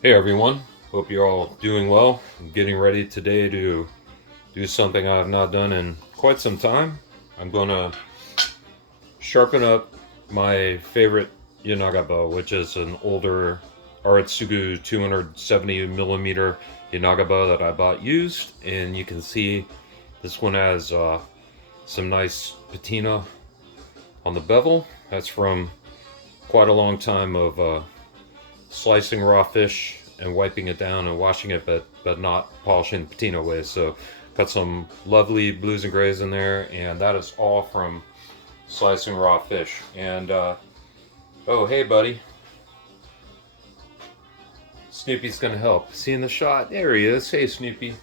Hey everyone, hope you're all doing well. I'm getting ready today to do something I've not done in quite some time. I'm going to sharpen up my favorite yanagiba, which is an older Aritsugu 270 millimeter yanagiba that I bought used. And you can see this one has some nice patina on the bevel. That's from quite a long time of slicing raw fish and wiping it down and washing it, but not polishing the patina away. So got some lovely blues and grays in there, and that is all from slicing raw fish. And oh, hey, buddy, Snoopy's gonna help. See in the shot? There he is. Hey, Snoopy.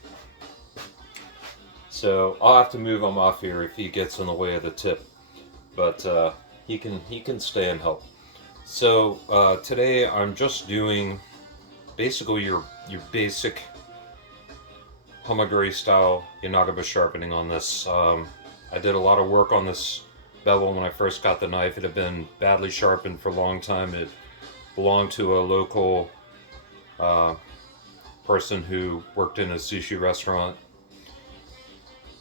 So I'll have to move him off here if he gets in the way of the tip, but he can stay and help. So today I'm just doing basically your basic hamaguri style yanagiba sharpening on this. I did a lot of work on this bevel when I first got the knife. It had been badly sharpened for a long time. It belonged to a local uh, person who worked in a sushi restaurant,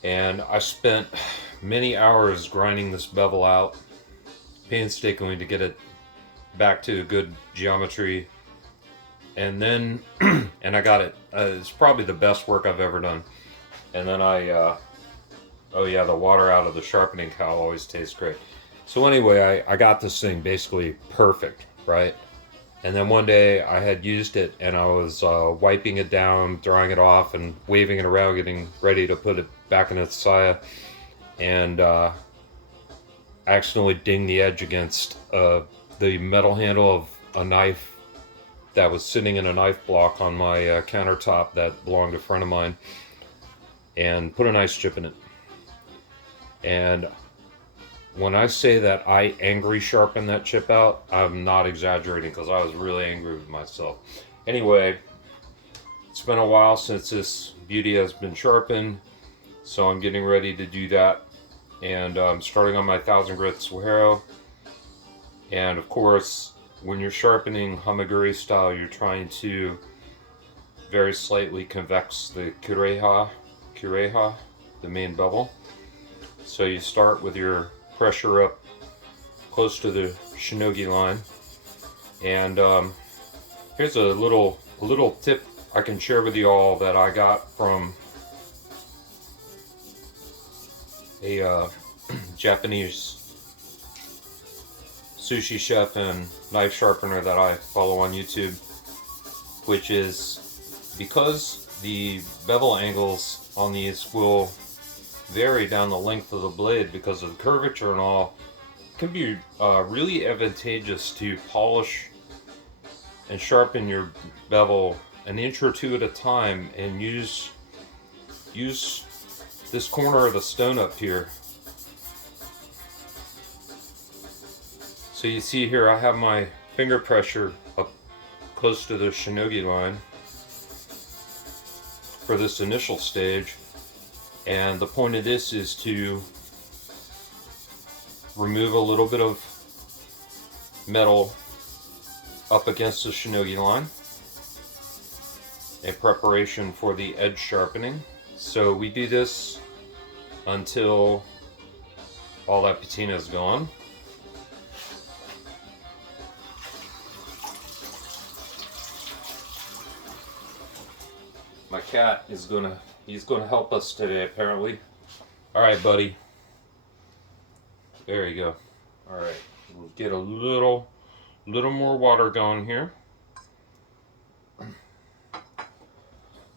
and I spent many hours grinding this bevel out painstakingly to get it back to a good geometry. And then and I got it. It's probably the best work I've ever done. And then oh yeah, the water out of the sharpening cowl always tastes great. So anyway, I got this thing basically perfect, right? And then one day I had used it and I was wiping it down, drying it off, and waving it around, getting ready to put it back in its saya, and accidentally dinged the edge against the metal handle of a knife that was sitting in a knife block on my countertop that belonged to a friend of mine, and put a nice chip in it. And when I say that I angry sharpened that chip out, I'm not exaggerating because I was really angry with myself. Anyway, it's been a while since this beauty has been sharpened, so I'm getting ready to do that. And I'm starting on my 1000 grit suero. And of course, when you're sharpening hamaguri style, you're trying to very slightly convex the kureha, the main bevel. So you start with your pressure up close to the shinogi line. And here's a little tip I can share with you all that I got from a Japanese sushi chef and knife sharpener that I follow on YouTube, which is because the bevel angles on these will vary down the length of the blade because of the curvature and all, it can be really advantageous to polish and sharpen your bevel an inch or two at a time, and use this corner of the stone up here. So you see here I have my finger pressure up close to the shinogi line for this initial stage, and the point of this is to remove a little bit of metal up against the shinogi line in preparation for the edge sharpening. So we do this until all that patina is gone. My cat is he's gonna help us today apparently. All right, buddy. There you go. All right, we'll get a little more water going here.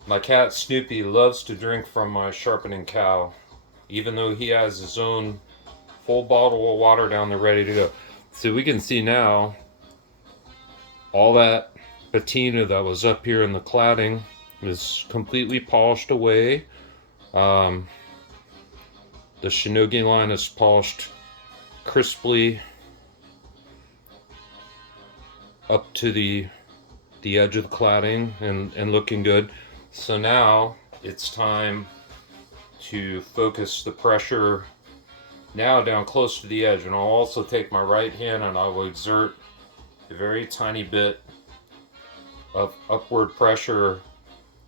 My cat Snoopy loves to drink from my sharpening cowl, even though he has his own full bottle of water down there ready to go. So we can see now all that patina that was up here in the cladding is completely polished away. The shinogi line is polished crisply up to the edge of the cladding and looking good. So now it's time to focus the pressure now down close to the edge, and I'll also take my right hand and I will exert a very tiny bit of upward pressure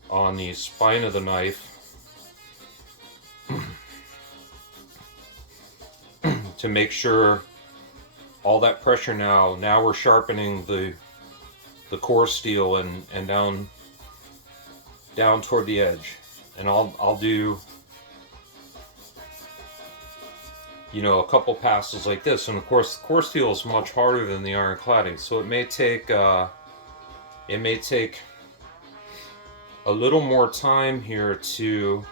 on the spine of the knife to make sure all that pressure now we're sharpening the core steel and down toward the edge. And I'll do, you know, a couple passes like this. And of course the core steel is much harder than the iron cladding, so it may take a little more time here to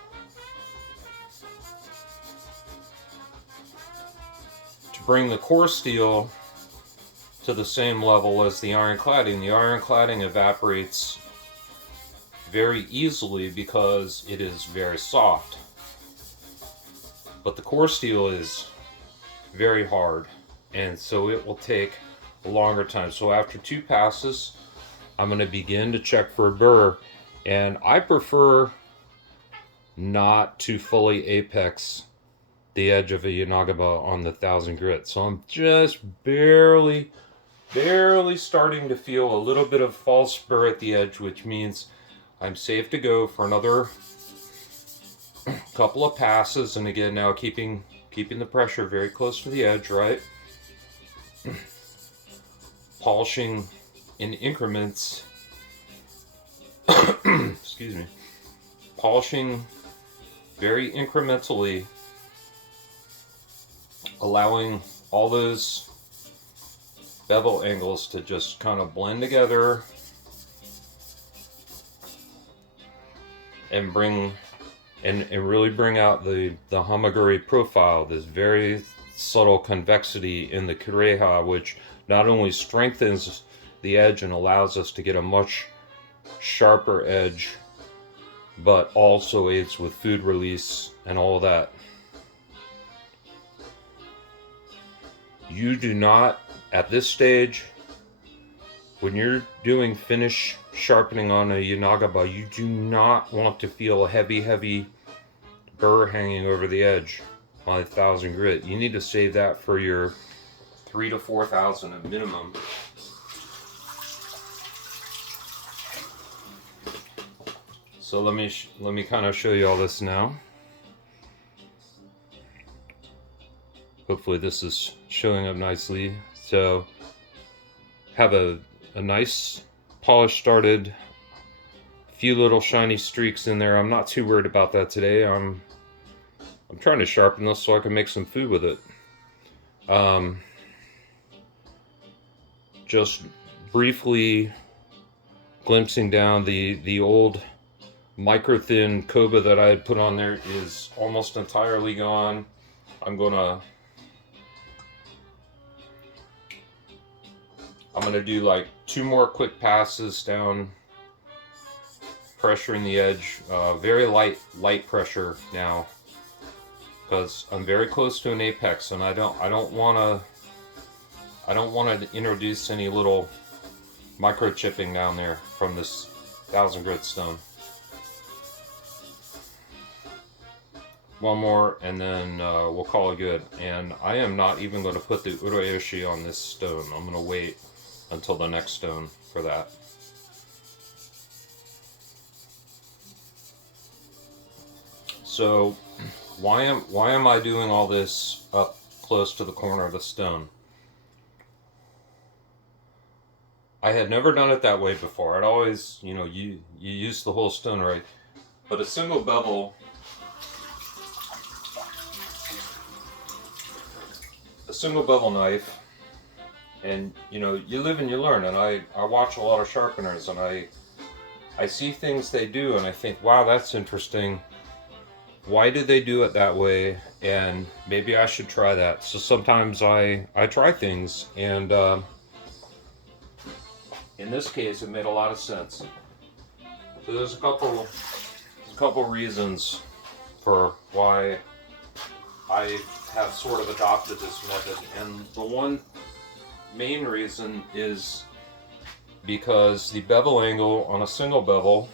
bring the core steel to the same level as the iron cladding. The iron cladding evaporates very easily because it is very soft, but the core steel is very hard, and so it will take a longer time. So after 2 passes, I'm going to begin to check for a burr, and I prefer not to fully apex the edge of a yanagiba on the 1000 grit. So I'm just barely starting to feel a little bit of false burr at the edge, which means I'm safe to go for another couple of passes. And again, now keeping the pressure very close to the edge, right? Polishing in increments. Excuse me. Polishing very incrementally, allowing all those bevel angles to just kind of blend together and really bring out the hamaguri profile, this very subtle convexity in the kureha, which not only strengthens the edge and allows us to get a much sharper edge, but also aids with food release and all that. You do not, at this stage, when you're doing finish sharpening on a yanagiba, you do not want to feel a heavy burr hanging over the edge on a 1000 grit. You need to save that for your 3,000 to 4,000 at minimum. So let me kind of show you all this now. Hopefully this is showing up nicely. So have a nice polish started, few little shiny streaks in there. I'm not too worried about that today. I'm trying to sharpen this so I can make some food with it. Just briefly glimpsing down the old micro thin Koba that I had put on there is almost entirely gone. I'm gonna do like 2 more quick passes down, pressuring the edge, very light pressure now, because I'm very close to an apex, and I don't want to introduce any little microchipping down there from this 1000 grit stone. One more, and then we'll call it good. And I am not even going to put the uroyoshi on this stone. I'm going to wait until the next stone for that. So why am I doing all this up close to the corner of the stone? I had never done it that way before. I'd always, you know, you use the whole stone, right? But a single bevel, knife, and you know, you live and you learn, and I watch a lot of sharpeners, and I see things they do, and I think, wow, that's interesting. Why do they do it that way? And maybe I should try that. So sometimes I try things, and in this case it made a lot of sense. So there's a couple reasons for why I have sort of adopted this method, and the one main reason is because the bevel angle on a single bevel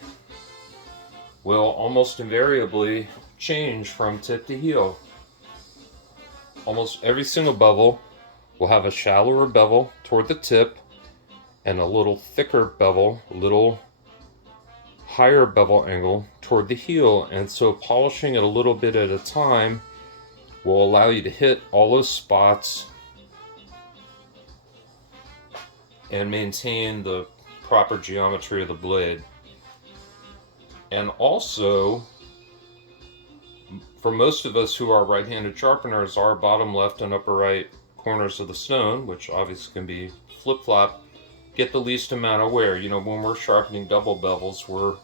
will almost invariably change from tip to heel. Almost every single bevel will have a shallower bevel toward the tip and a little thicker bevel, a little higher bevel angle toward the heel, and so polishing it a little bit at a time will allow you to hit all those spots and maintain the proper geometry of the blade. And also, for most of us who are right-handed sharpeners, our bottom left and upper right corners of the stone, which obviously can be flip-flop, get the least amount of wear. You know, when we're sharpening double bevels, we're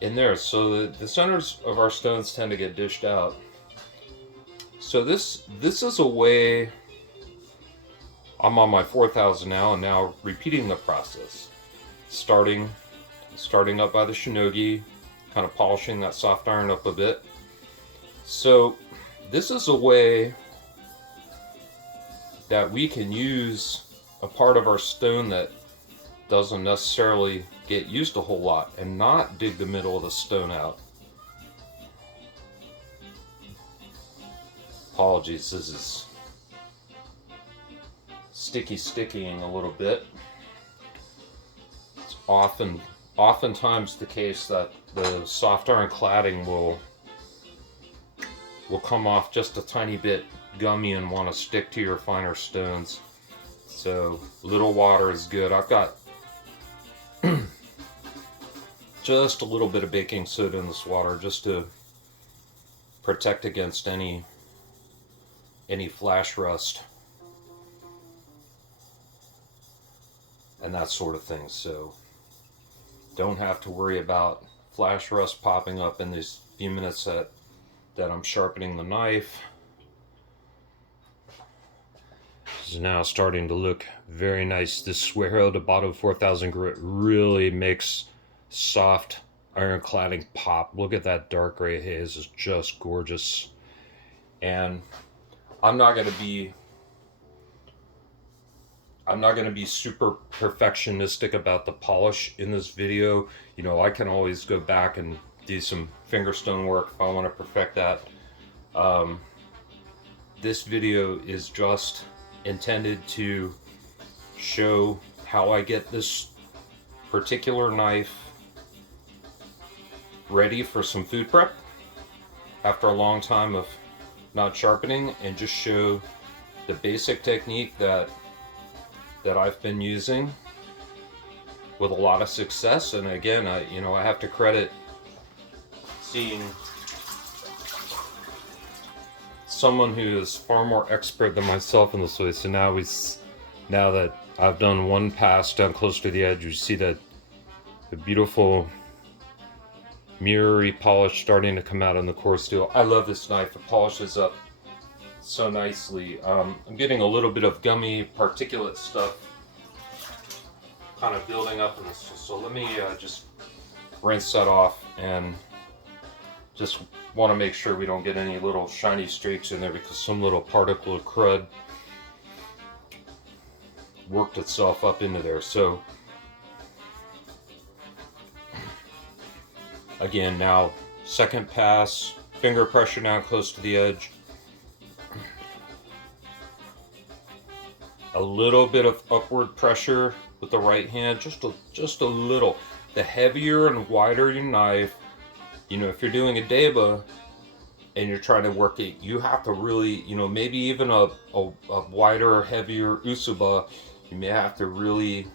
in there, so the centers of our stones tend to get dished out. So this is a way. I'm on my 4,000 now, and now repeating the process, starting up by the shinogi, kind of polishing that soft iron up a bit. So this is a way that we can use a part of our stone that doesn't necessarily get used a whole lot and not dig the middle of the stone out. Apologies, this is stickying a little bit. It's oftentimes the case that the soft iron cladding will come off just a tiny bit gummy and want to stick to your finer stones. So little water is good. I've got just a little bit of baking soda in this water just to protect against any flash rust and that sort of thing. So don't have to worry about flash rust popping up in these few minutes that I'm sharpening the knife. This is now starting to look very nice. This Suero Debato 4000 grit really makes soft iron cladding pop. Look at that dark gray haze, is just gorgeous. And I'm not going to be super perfectionistic about the polish in this video. You know, I can always go back and do some fingerstone work if I want to perfect that. This video is just intended to show how I get this particular knife ready for some food prep after a long time of not sharpening, and just show the basic technique that I've been using with a lot of success. And again, I have to credit seeing someone who is far more expert than myself in this way. So now that I've done one pass down close to the edge, you see that the beautiful mirrory polish starting to come out on the core steel. I love this knife. It polishes up so nicely. I'm getting a little bit of gummy particulate stuff kind of building up in this. So let me just rinse that off, and just want to make sure we don't get any little shiny streaks in there, because some little particle of crud worked itself up into there. So again, now second pass, finger pressure down close to the edge. A little bit of upward pressure with the right hand, just a little. The heavier and wider your knife, you know, if you're doing a deba and you're trying to work it, you have to really, you know, maybe even a wider, heavier usuba, you may have to really,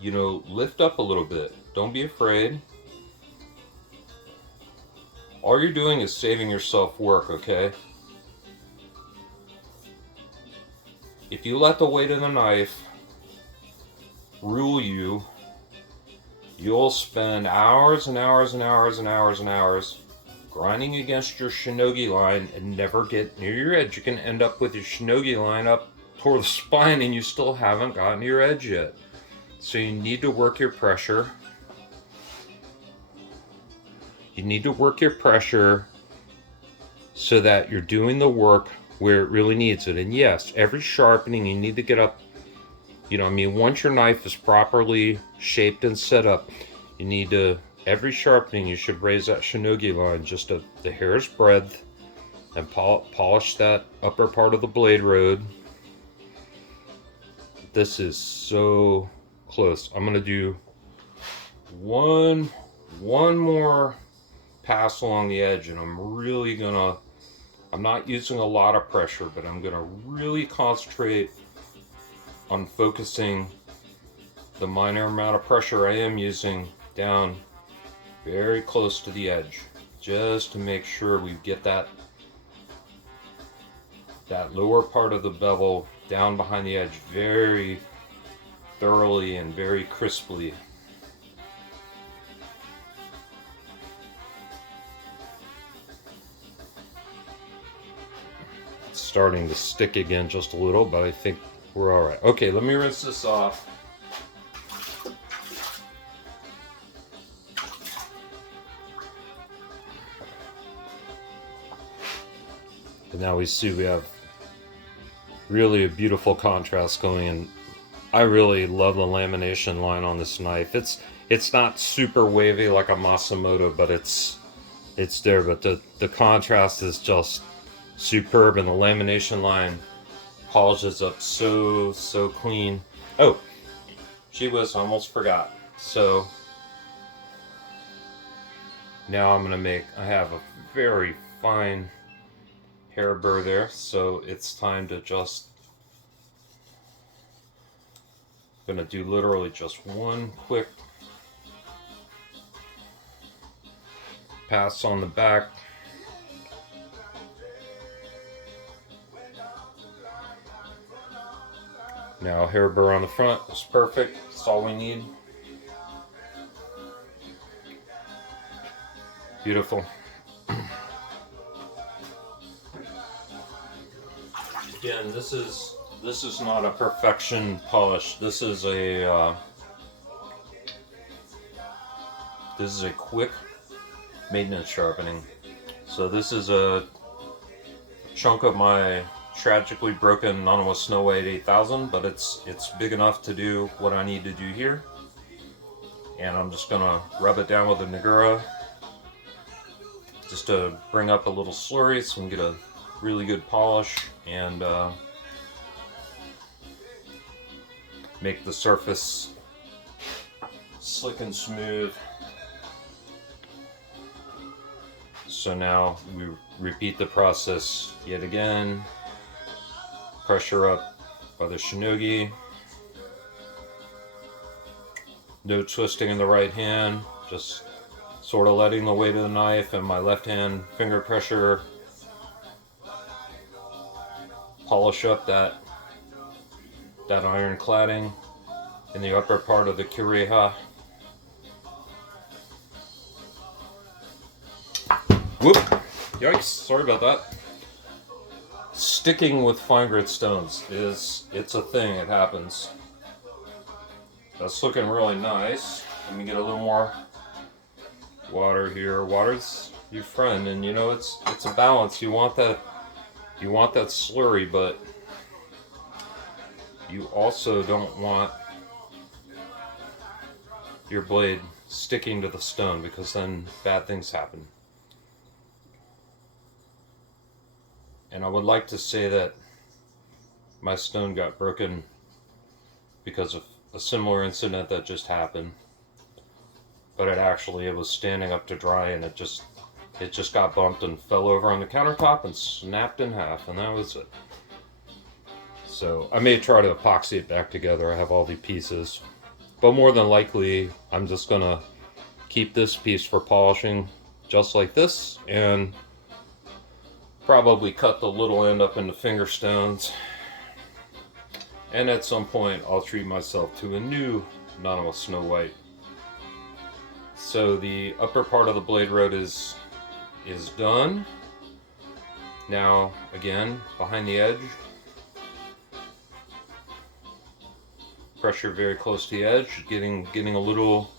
you know, lift up a little bit. Don't be afraid. All you're doing is saving yourself work, okay? If you let the weight of the knife rule you, you'll spend hours and hours and hours and hours and hours grinding against your shinogi line and never get near your edge. You can end up with your shinogi line up toward the spine and you still haven't gotten to your edge yet. So you need to work your pressure. You need to work your pressure so that you're doing the work where it really needs it. And yes, every sharpening you need to get up, you know, I mean, once your knife is properly shaped and set up, you need to, every sharpening you should raise that shinogi line just the hair's breadth and polish that upper part of the blade road. This is so close. I'm gonna do one more pass along the edge, and I'm not using a lot of pressure, but I'm gonna really concentrate on focusing the minor amount of pressure I am using down very close to the edge, just to make sure we get that lower part of the bevel down behind the edge very thoroughly and very crisply. It's starting to stick again just a little, but I think we're all right. Okay, let me rinse this off. And now we see we have really a beautiful contrast going in. I really love the lamination line on this knife. It's not super wavy like a Masamoto, but it's there. But the contrast is just superb, and the lamination line polishes up so clean. Oh, gee whiz, I almost forgot. So now I have a very fine hair burr there, so it's time to gonna do literally just one quick pass on the back. Now hair burr on the front is perfect. That's all we need. Beautiful. Again, this is not a perfection polish. This is a quick maintenance sharpening. So this is a chunk of my tragically broken Nanawa Snow White 8000, but it's big enough to do what I need to do here. And I'm just gonna rub it down with a Nagura just to bring up a little slurry so we can get a really good polish and make the surface slick and smooth. So now we repeat the process yet again. Pressure up by the shinogi. No twisting in the right hand, just sort of letting the weight of the knife and my left hand finger pressure polish up that iron cladding in the upper part of the kureha. Whoop! Yikes! Sorry about that. Sticking with fine grit stones it's a thing. It happens. That's looking really nice. Let me get a little more water here. Water's your friend, and you know it's a balance. You want that slurry, but you also don't want your blade sticking to the stone, because then bad things happen. And I would like to say that my stone got broken because of a similar incident that just happened, but it was standing up to dry, and it just got bumped and fell over on the countertop and snapped in half, and that was it. So I may try to epoxy it back together. I have all the pieces, but more than likely I'm just gonna keep this piece for polishing just like this, and probably cut the little end up into finger stones. And at some point I'll treat myself to a new Nanawa Snow White. So the upper part of the blade road is done. Now again, behind the edge, pressure very close to the edge, getting a little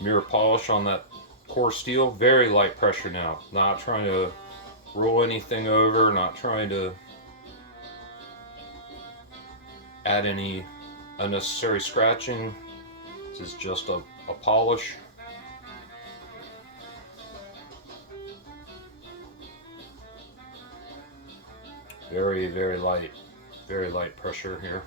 mirror polish on that core steel. Very light pressure now, not trying to roll anything over, not trying to add any unnecessary scratching. This is just a polish. Very light pressure here.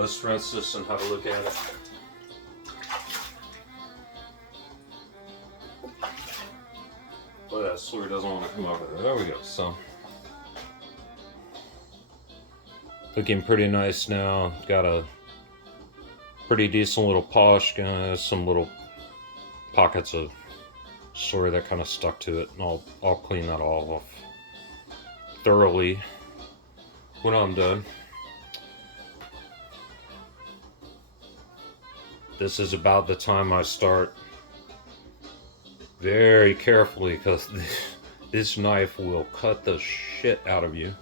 let's rinse this and have a look at it. Boy, that slurry doesn't want to come over there. There we go. So, looking pretty nice now. Got a pretty decent little polish. Some little pockets of slurry that kind of stuck to it, and I'll clean that all off thoroughly when I'm done. This is about the time I start very carefully, because this knife will cut the shit out of you.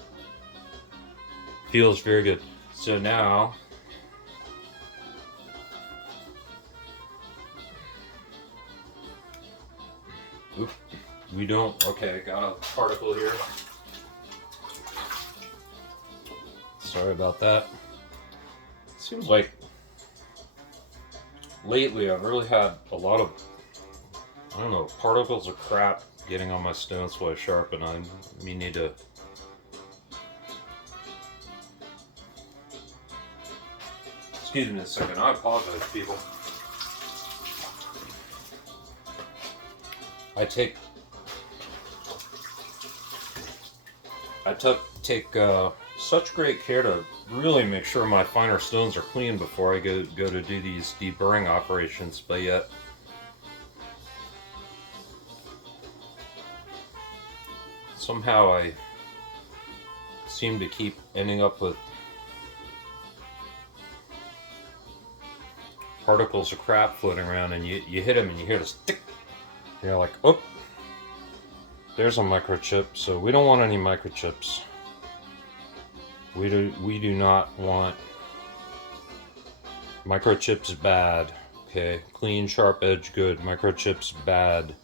Feels very good. So now, oops, we don't, okay, got a particle here. Sorry about that. Seems like lately I've really had a lot of, I don't know, particles of crap getting on my stones while I sharpen. I need to excuse me a second. I apologize, people. I take such great care to really make sure my finer stones are clean before I go to do these deburring operations, but yet somehow I seem to keep ending up with particles of crap floating around, and you hit them and you hear this tick. You're like, oh, there's a microchip. So we don't want any microchips. We do not want microchips. Bad. Okay, clean, sharp edge, good. Microchips, bad.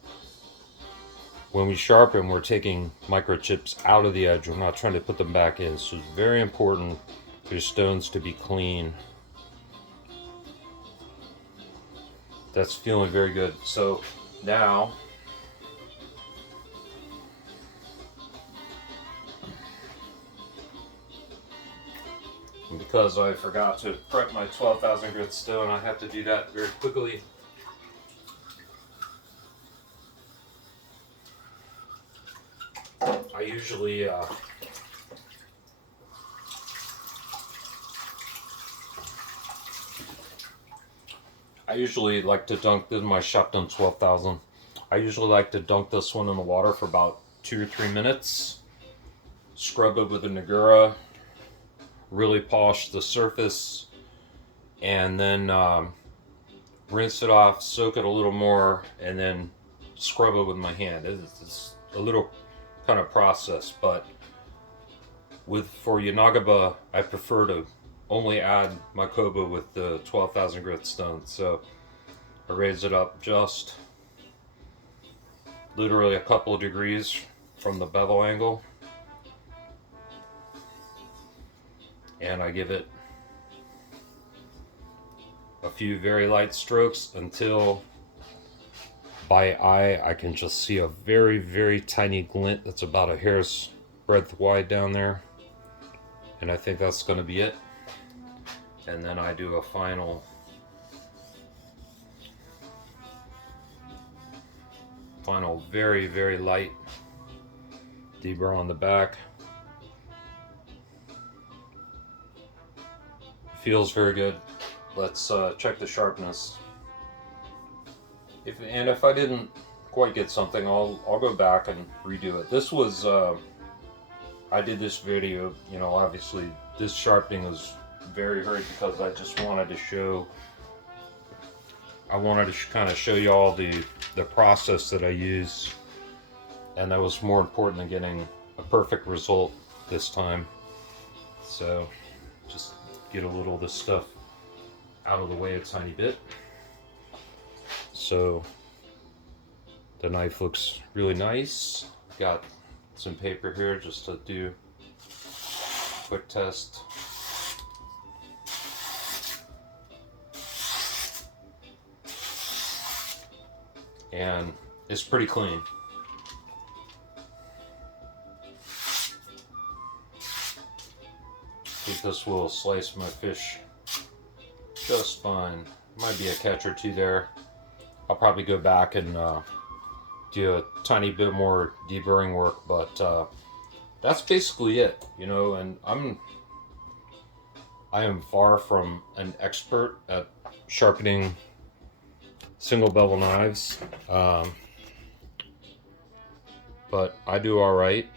When we sharpen, we're taking microchips out of the edge. We're not trying to put them back in. So it's very important for your stones to be clean. That's feeling very good. So now, because I forgot to prep my 12,000 grit stone, I have to do that very quickly. I usually like to dunk this. My Shopdone 12,000. I usually like to dunk this one in the water for about 2 or 3 minutes. Scrub it with a nagura. Really polish the surface, and then rinse it off, soak it a little more, and then scrub it with my hand. It's a little kind of process, but for yanagiba, I prefer to only add my koba with the 12,000 grit stone. So I raise it up just literally a couple of degrees from the bevel angle, and I give it a few very light strokes until by eye I can just see a very, very tiny glint that's about a hair's breadth wide down there, and I think that's going to be it. And then I do a final very, very light deburr on the back. Feels very good. Let's check the sharpness. If I didn't quite get something, I'll go back and redo it. This was I did this video, you know, obviously this sharpening was very hurried because I just wanted to show, kind of show you all the process that I use, and that was more important than getting a perfect result this time. So just get a little of this stuff out of the way a tiny bit. So the knife looks really nice. Got some paper here just to do a quick test. And it's pretty clean. I think this will slice my fish just fine. Might be a catch or two there. I'll probably go back and do a tiny bit more deburring work, but that's basically it, you know. And I am far from an expert at sharpening single bevel knives, but I do all right.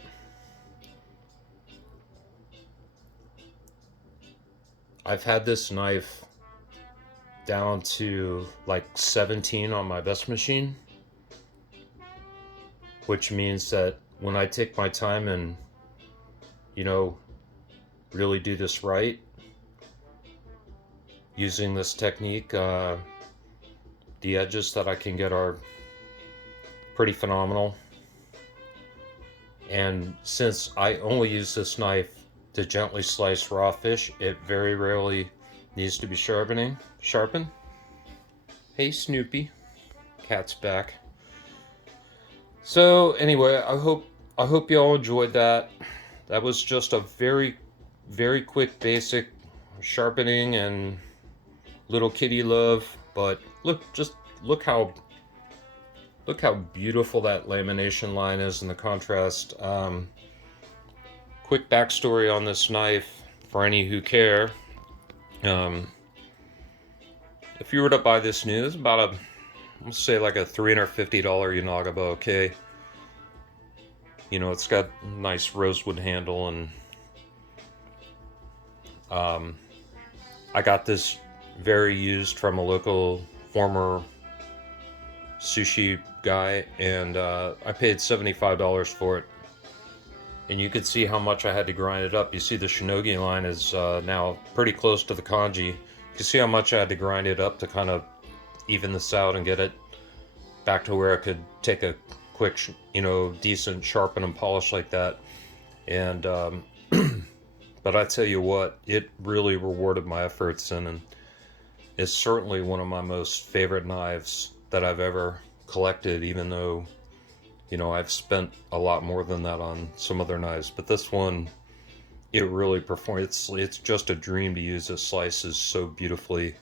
I've had this knife down to like 17 on my best machine, which means that when I take my time and, you know, really do this right, using this technique, the edges that I can get are pretty phenomenal. And since I only use this knife to gently slice raw fish, it very rarely needs to be sharpened. Hey Snoopy, cat's back. So anyway, I hope you all enjoyed that. That was just a very quick basic sharpening and little kitty love, but look how beautiful that lamination line is in the contrast. Quick backstory on this knife for any who care. If you were to buy this new, it's about let's say like a $350 yanagiba, okay? You know, it's got a nice rosewood handle, and I got this very used from a local former sushi guy, and I paid $75 for it. And you could see how much I had to grind it up. You see the shinogi line is now pretty close to the kanji. You can see how much I had to grind it up to kind of even this out and get it back to where I could take a quick, you know, decent sharpen and polish like that. And but I tell you what, it really rewarded my efforts, and it's certainly one of my most favorite knives that I've ever collected, even though, you know, I've spent a lot more than that on some other knives. But this one, it really performs. It's just a dream to use. It slices so beautifully.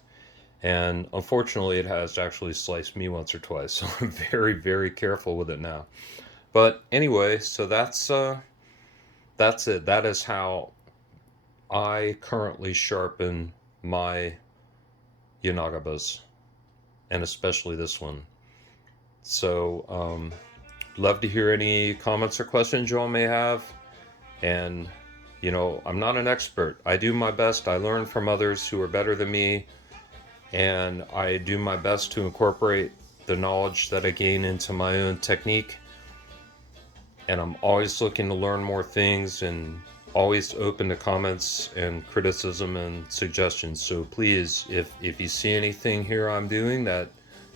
And unfortunately, it has actually sliced me once or twice. So I'm very careful with it now. But anyway, so that's it. That is how I currently sharpen my yanagibas, and especially this one. So, love to hear any comments or questions you all may have. And, you know, I'm not an expert. I do my best. I learn from others who are better than me, and I do my best to incorporate the knowledge that I gain into my own technique. And I'm always looking to learn more things, and always open to comments and criticism and suggestions. So please, if you see anything here I'm doing that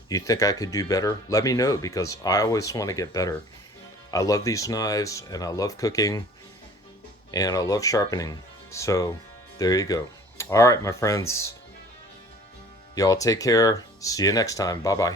you think I could do better, let me know, because I always want to get better. I love these knives, and I love cooking, and I love sharpening. So there you go. All right, my friends, y'all take care. See you next time. Bye bye.